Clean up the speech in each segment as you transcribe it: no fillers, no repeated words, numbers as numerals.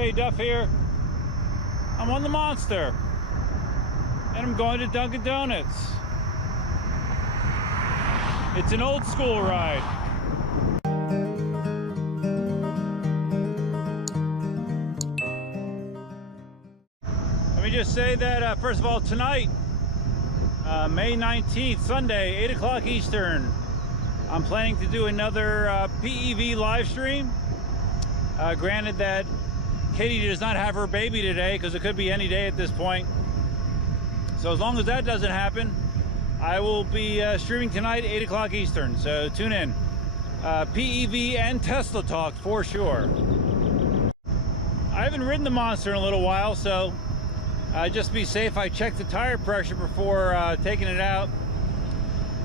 Hey, Duff here. I'm on the Monster, and I'm going to Dunkin' Donuts. It's an old school ride. Let me just say that, first of all, tonight, May 19th, Sunday, 8 o'clock Eastern, I'm planning to do another PEV live stream. Granted that Katie does not have her baby today, because it could be any day at this point. So as long as that doesn't happen, I will be streaming tonight, 8 o'clock Eastern. So tune in. PEV and Tesla talk for sure. I haven't ridden the Monster in a little while, so just to be safe, I checked the tire pressure before taking it out.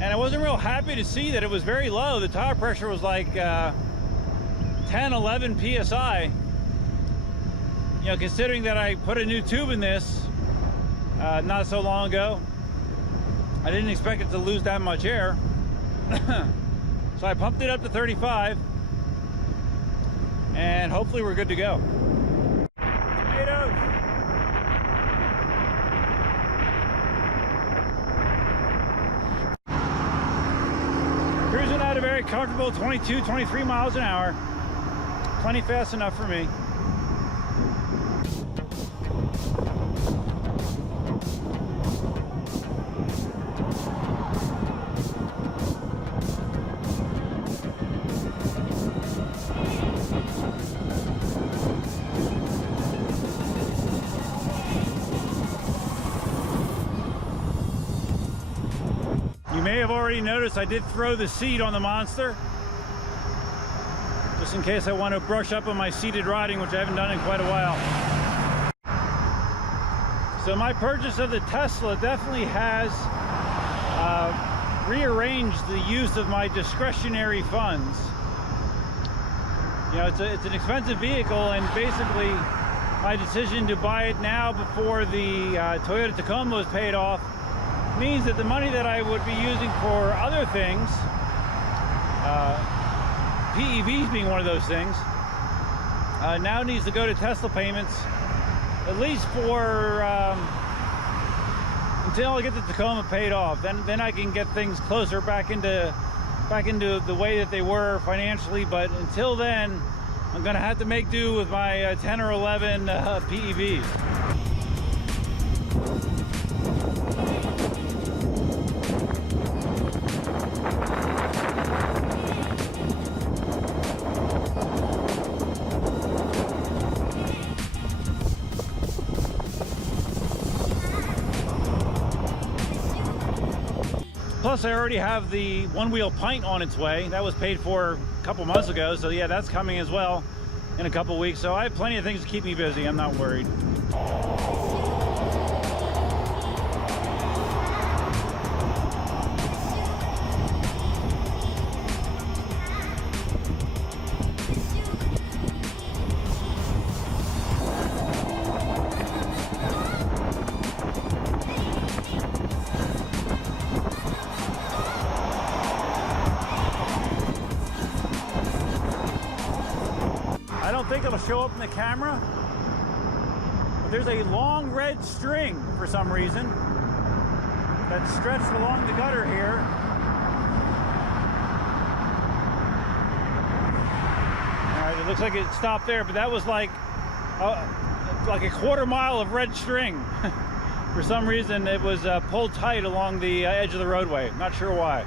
And I wasn't real happy to see that it was very low. The tire pressure was like 10, 11 PSI. You know, considering that I put a new tube in this not so long ago, I didn't expect it to lose that much air. So I pumped it up to 35, and hopefully we're good to go. Tomatoes! Cruising at a very comfortable 22, 23 miles an hour. Plenty fast enough for me. You may have already noticed I did throw the seat on the Monster, just in case I want to brush up on my seated riding, which I haven't done in quite a while. So my purchase of the Tesla definitely has rearranged the use of my discretionary funds. You know, it's an expensive vehicle, and basically my decision to buy it now before the Toyota Tacoma was paid off means that the money that I would be using for other things, PEVs being one of those things, now needs to go to Tesla payments, at least for until I get the Tacoma paid off. Then I can get things closer back into the way that they were financially. But until then, I'm gonna have to make do with my 10 or 11 PEVs. Plus, I already have the one-wheel pint on its way. That was paid for a couple months ago, so yeah, that's coming as well in a couple weeks. So I have plenty of things to keep me busy. I'm not worried. I don't think it'll show up in the camera, but there's a long red string for some reason that's stretched along the gutter here. All right, it looks like it stopped there, but that was like a quarter mile of red string. For some reason, it was pulled tight along the edge of the roadway. Not sure why.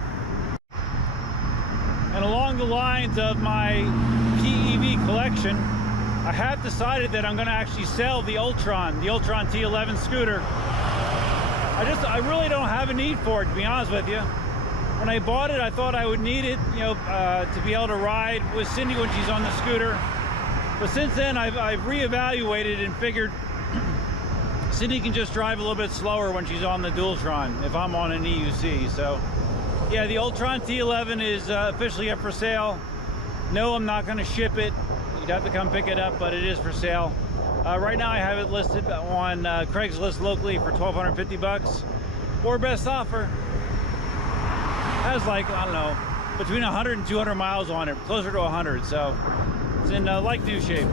And along the lines of my PEV collection, I have decided that I'm going to actually sell the Ultron T11 scooter. I really don't have a need for it, to be honest with you. When I bought it, I thought I would need it, you know, to be able to ride with Cindy when she's on the scooter. But since then, I've reevaluated and figured Cindy can just drive a little bit slower when she's on the Dualtron if I'm on an EUC. So yeah, the Ultron T11 is officially up for sale. No, I'm not going to ship it. You'd have to come pick it up, but it is for sale. Right now I have it listed on Craigslist locally for $1,250, or best offer has, like, I don't know, between 100 and 200 miles on it, closer to 100, so it's in like new shape.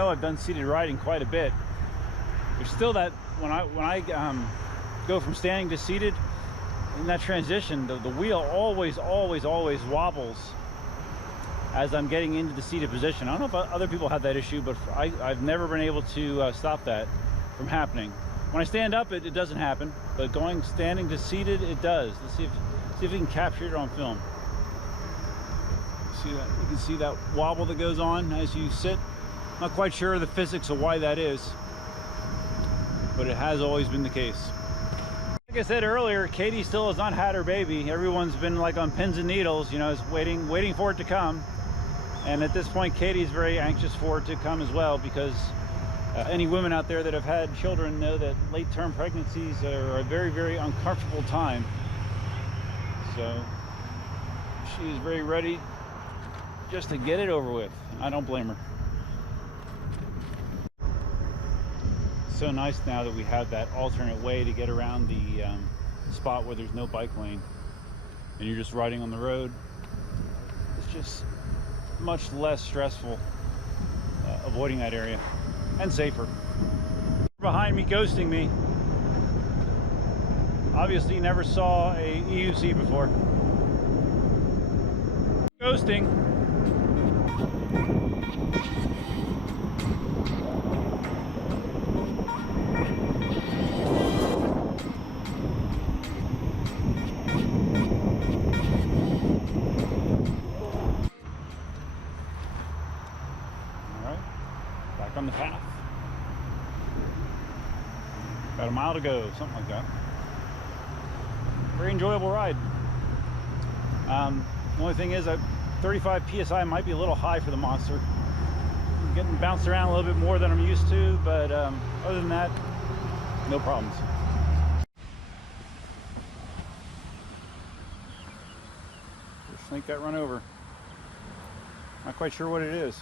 know I've done seated riding quite a bit. There's still that when I go from standing to seated, in that transition, the wheel always wobbles as I'm getting into the seated position. I don't know if other people have that issue, but I've never been able to stop that from happening. When I stand up, it doesn't happen, but standing to seated, it does. Let's see if we can capture it on film. See that? You can see that wobble that goes on as you sit. Not quite sure the physics of why that is, but it has always been the case. Like I said earlier, Katie still has not had her baby. Everyone's been like on pins and needles, you know, is waiting for it to come. And at this point, Katie's very anxious for it to come as well, because any women out there that have had children know that late-term pregnancies are a very uncomfortable time. So she is very ready just to get it over with. I don't blame her. So nice now that we have that alternate way to get around the spot where there's no bike lane and you're just riding on the road. It's just much less stressful avoiding that area, and safer. Behind me ghosting me. Obviously never saw a EUC before. Ghosting. On the path. About a mile to go, something like that. Very enjoyable ride. The only thing is 35 psi might be a little high for the monster. I'm getting bounced around a little bit more than I'm used to, but other than that, no problems. Just snake got run over. Not quite sure what it is.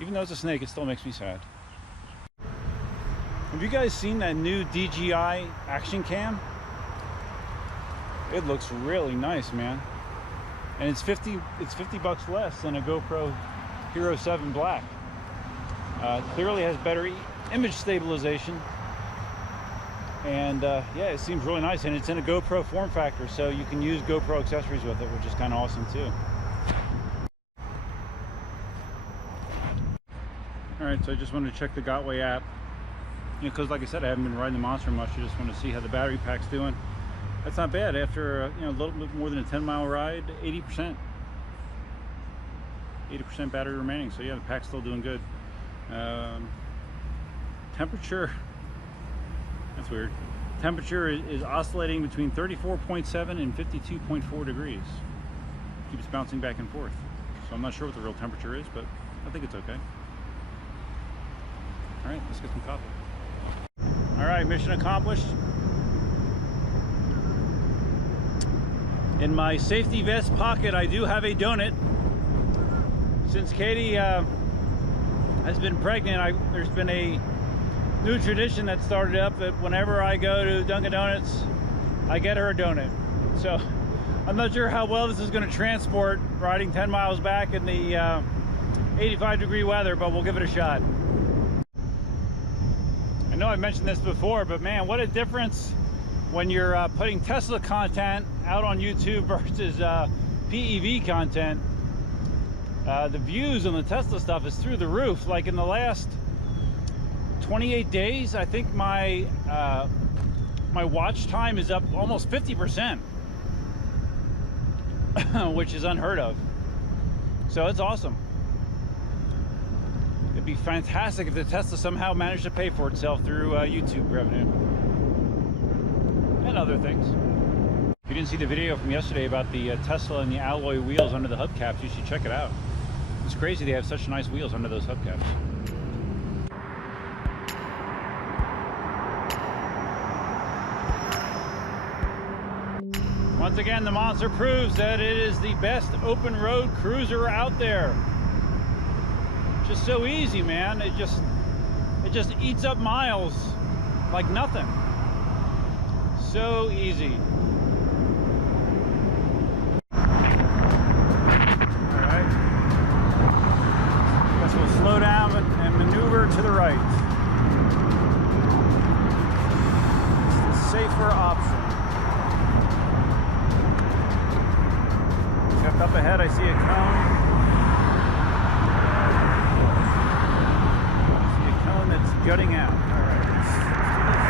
Even though it's a snake, it still makes me sad. Have you guys seen that new DJI action cam? It looks really nice, man. And it's 50 bucks less than a GoPro Hero 7 Black. Clearly has better image stabilization. And yeah, it seems really nice. And it's in a GoPro form factor, so you can use GoPro accessories with it, which is kind of awesome too. Alright, so I just wanted to check the Gotway app. You know, because like I said, I haven't been riding the monster much. I just want to see how the battery pack's doing. That's not bad after you know, a little bit more than a 10-mile ride. 80% battery remaining. So yeah, the pack's still doing good. Temperature, that's weird. Temperature is oscillating between 34.7 and 52.4 degrees. Keeps bouncing back and forth. So I'm not sure what the real temperature is, but I think it's okay. All right, let's get some coffee. All right, mission accomplished. In my safety vest pocket, I do have a donut. Since Katie has been pregnant, there's been a new tradition that started up that whenever I go to Dunkin' Donuts, I get her a donut. So I'm not sure how well this is going to transport riding 10 miles back in the 85-degree weather, but we'll give it a shot. I know I mentioned this before, but man, what a difference when you're putting Tesla content out on YouTube versus PEV content. The views on the Tesla stuff is through the roof. Like in the last 28 days, I think my watch time is up almost 50%, which is unheard of. So it's awesome. It'd be fantastic if the Tesla somehow managed to pay for itself through YouTube revenue and other things. If you didn't see the video from yesterday about the Tesla and the alloy wheels under the hubcaps, you should check it out. It's crazy they have such nice wheels under those hubcaps. Once again, the monster proves that it is the best open road cruiser out there. Just so easy, man. It just eats up miles like nothing. So easy. Up ahead, I see a cone. I see a cone that's jutting out. All right, let's do this.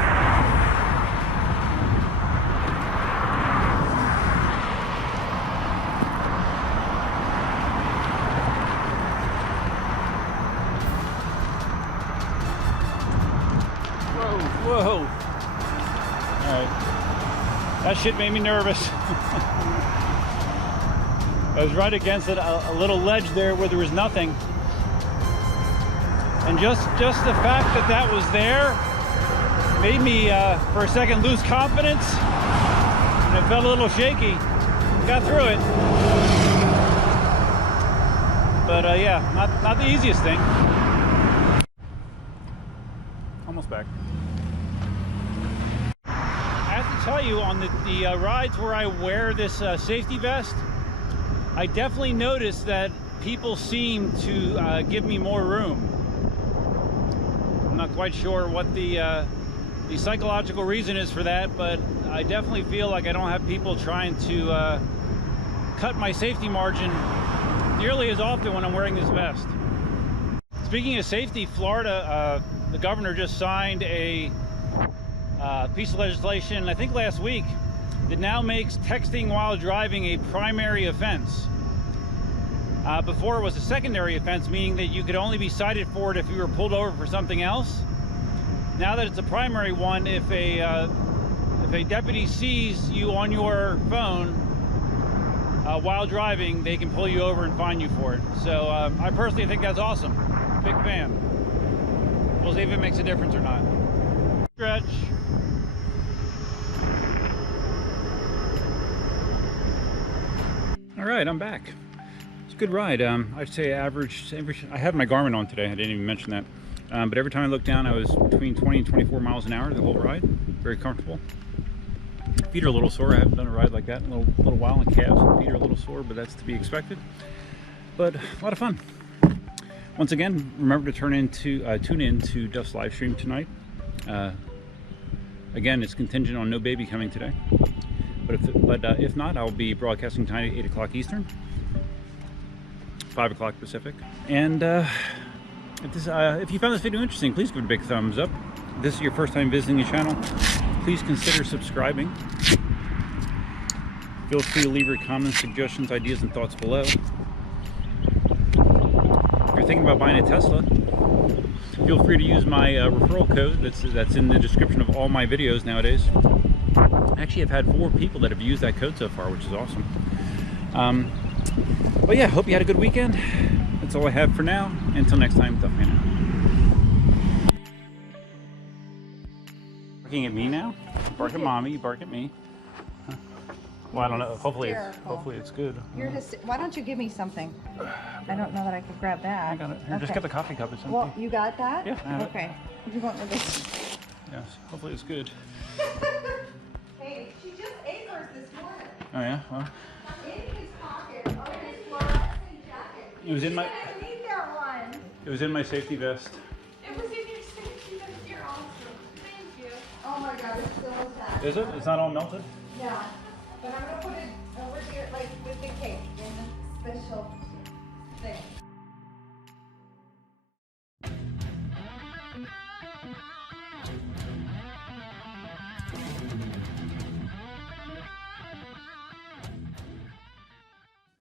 Whoa. Alright. That shit made me nervous. I was right against a little ledge there where there was nothing. And just the fact that that was there made me, for a second, lose confidence. And it felt a little shaky. Got through it. But yeah, not the easiest thing. Almost back. I have to tell you, on the rides where I wear this safety vest, I definitely noticed that people seem to give me more room. I'm not quite sure what the psychological reason is for that, but I definitely feel like I don't have people trying to cut my safety margin nearly as often when I'm wearing this vest. Speaking of safety, Florida, the governor just signed a piece of legislation, I think last week, that now makes texting while driving a primary offense. Before it was a secondary offense, meaning that you could only be cited for it if you were pulled over for something else. Now that it's a primary one, if a deputy sees you on your phone while driving, they can pull you over and fine you for it. So I personally think that's awesome. Big fan. We'll see if it makes a difference or not. Stretch. All right, I'm back. It's a good ride. I'd say average. I have my Garmin on today. I didn't even mention that. But every time I looked down, I was between 20 and 24 miles an hour the whole ride. Very comfortable. Feet are a little sore. I haven't done a ride like that in a little while, and calves and feet are a little sore, but that's to be expected. But a lot of fun. Once again, remember to tune in to Duff's live stream tonight. Again, it's contingent on no baby coming today. But if not, I'll be broadcasting tonight at 8 o'clock Eastern, 5 o'clock Pacific. And if you found this video interesting, please give it a big thumbs up. If this is your first time visiting the channel, please consider subscribing. Feel free to leave your comments, suggestions, ideas, and thoughts below. If you're thinking about buying a Tesla, feel free to use my referral code that's in the description of all my videos nowadays. Actually, I've had 4 people that have used that code so far, which is awesome. But yeah, hope you had a good weekend. That's all I have for now. Until next time, Duff man out. Barking at me now? Bark at mommy, bark at me. Huh. Well, I don't know. Hopefully it's good. Why don't you give me something? I don't know that I could grab that. I got it. Here, just get the coffee cup. It's empty. Well, you got that? Yeah, I have okay. It. You want this? Yes. Hopefully it's good. Hey, she just ate hers this morning. Oh yeah. Well. In his pocket, of his fluorescent jacket. It was in my. Didn't eat that one. It was in my safety vest. It was in your safety vest. You're awesome. Thank you. Oh my God, it's still in that. Is it? It's not all melted? Yeah.